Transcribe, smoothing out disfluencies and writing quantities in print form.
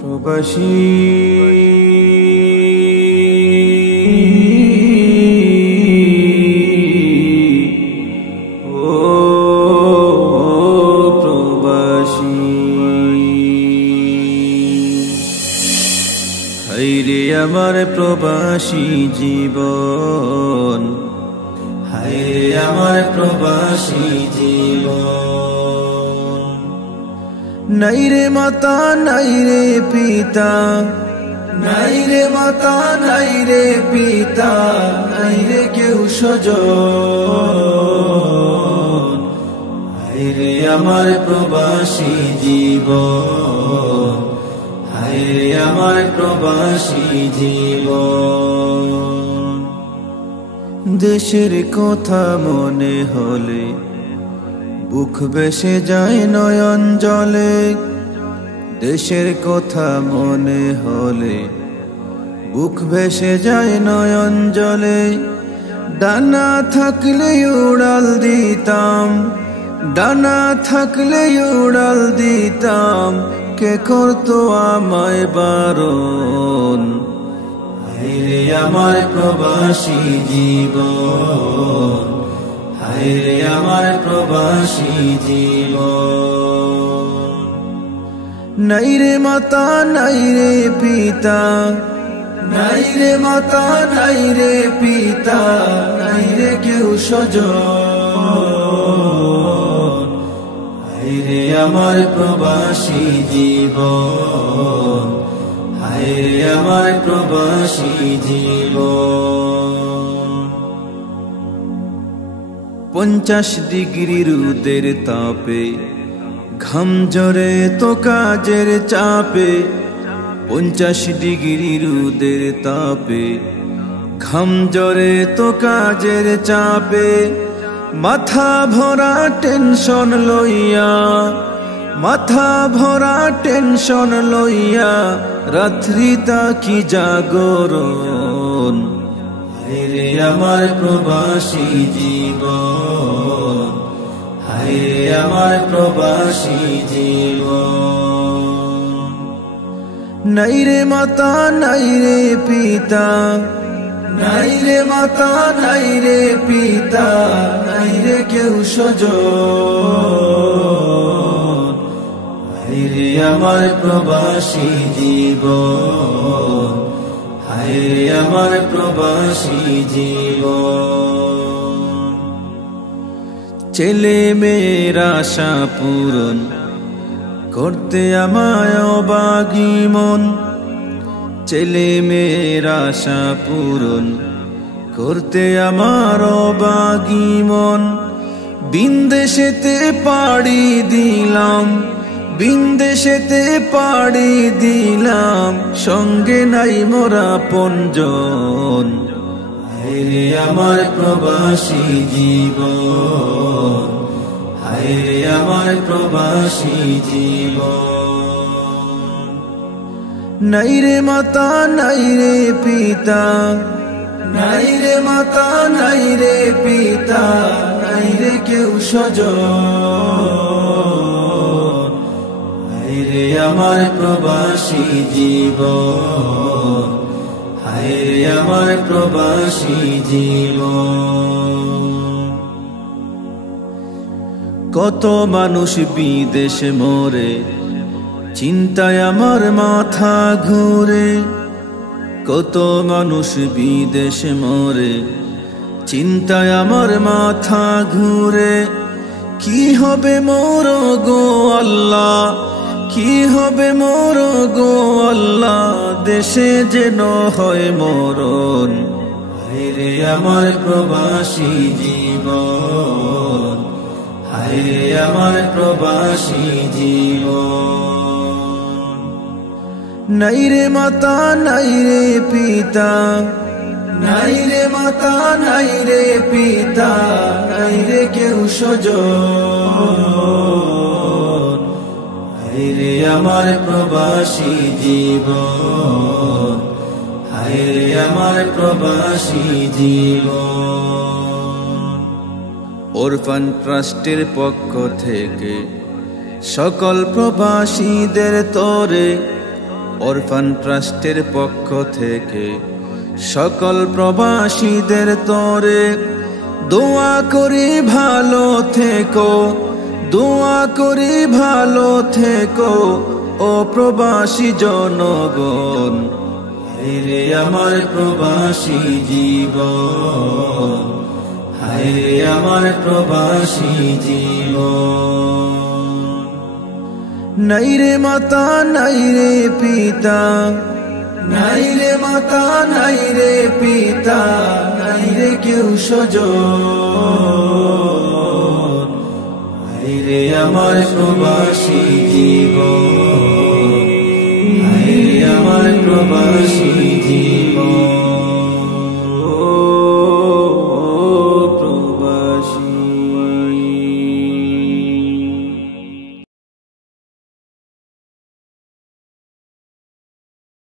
প্রবাসী ও প্রবাসী, হায়রে আমার প্রবাসী জীবন, হায়রে আমার প্রবাসী জীবন। নাই রে মাতা নাই রে পিতা, নাই রে মাতা নাই রে পিতা, নাই রে কেউ স্বজন, হায়রে আমার প্রবাসী জীবন, হায়রে আমার প্রবাসী জীবন। দেশের কথা মনে হলে বুক ভেসে যায় নয়ন জলে, দেশের কথা মনে হলে বুক ভেসে যায় নয়ন জলে। ডানা থাকলে উড়াল দিতাম, ডানা থাকলে উড়াল দিতাম, কে করতো আমায় বারণ, হায়রে আমার প্রবাসী জীবন, হায়রে আমার প্রবাসী জীবন। নাই রে মাতা নাই রে পিতা, নাই রে মাতা নাই রে পিতা, নাই রে কেউ স্বজন, হায়রে আমার প্রবাসী জীবন, হায়রে আমার প্রবাসী জীবন। 50 ডিগ্রি রোদের তাপে ঘাম ঝরে তো কাজের চাপে, 50 ডিগ্রি রোদের তাপে ঘাম ঝরে তো কাজের চাপে। মাথা ভরা টেনশন লইয়া, মাথা ভরা টেনশন লইয়া, রাত্রি তাকি জাগরণ, হায়রে আমার প্রবাসী জীবন, হায়রে আমার প্রবাসী জীবন। নাই রে মাতা নাই রে পিতা, নাই রে মাতা নাই রে পিতা, নাই রে কেউ স্বজন, হায়রে আমার প্রবাসী জীবন, হায়রে আমার প্রবাসী জীবন। ছেলে মেয়ের আশা পূরণ করতে আমায় অবাগী মন, ছেলে মেয়ের আশা পূরণ করতে আমার অবাগী মন। বিন্দেশেতে পাড়ি দিলাম, বিন্দেশেতে পাড়ি দিলাম, সঙ্গে নাই মোরা আপনজন, হায়রে আমার প্রবাসী জীবন, হায়রে আমার প্রবাসী জীবন। নাই রে মাতা নাই রে পিতা, নাই রে মাতা নাই রে পিতা, নাই রে কেউ স্বজন, হায়রে আমার প্রবাসী জীবন, হায়রে আমার প্রবাসী জীবন। কত মানুষ বিদেশে মরে, চিন্তায় আমার মাথা ঘুরে, কত মানুষ বিদেশে মরে, চিন্তায় আমার মাথা ঘুরে। কি হবে মোর গো আল্লাহ, কি হবে মোর গো আল্লাহ, দেশে যেন হয় মরণ, হায়রে আমার প্রবাসী জীবন, হায়রে আমার প্রবাসী জীবন। নাই রে মাতা নাই রে পিতা, নাই রে মাতা নাই রে পিতা, নাই রে কেউ স্বজন, হায়রে আমার প্রবাসী জীবন, হায়রে আমার প্রবাসী জীবন। অরফান ট্রাস্টের পক্ষ থেকে সকল প্রবাসীদের তরে অরফান ট্রাস্টের পক্ষ থেকে সকল প্রবাসীদের তরে দোয়া করি ভালো থেকো, দোয়া করি ভালো থেকো ও প্রবাসী জনগণ। হায়রে আমার প্রবাসী জীবন, হায়রে আমার প্রবাসী জীবন। নাই রে মাতা নাই রে পিতা, নাই রে মাতা নাই রে পিতা, নাই রে কেউ স্বজন। হায়রে আমার প্রবাসী জীবন, হায়রে আমার প্রবাসী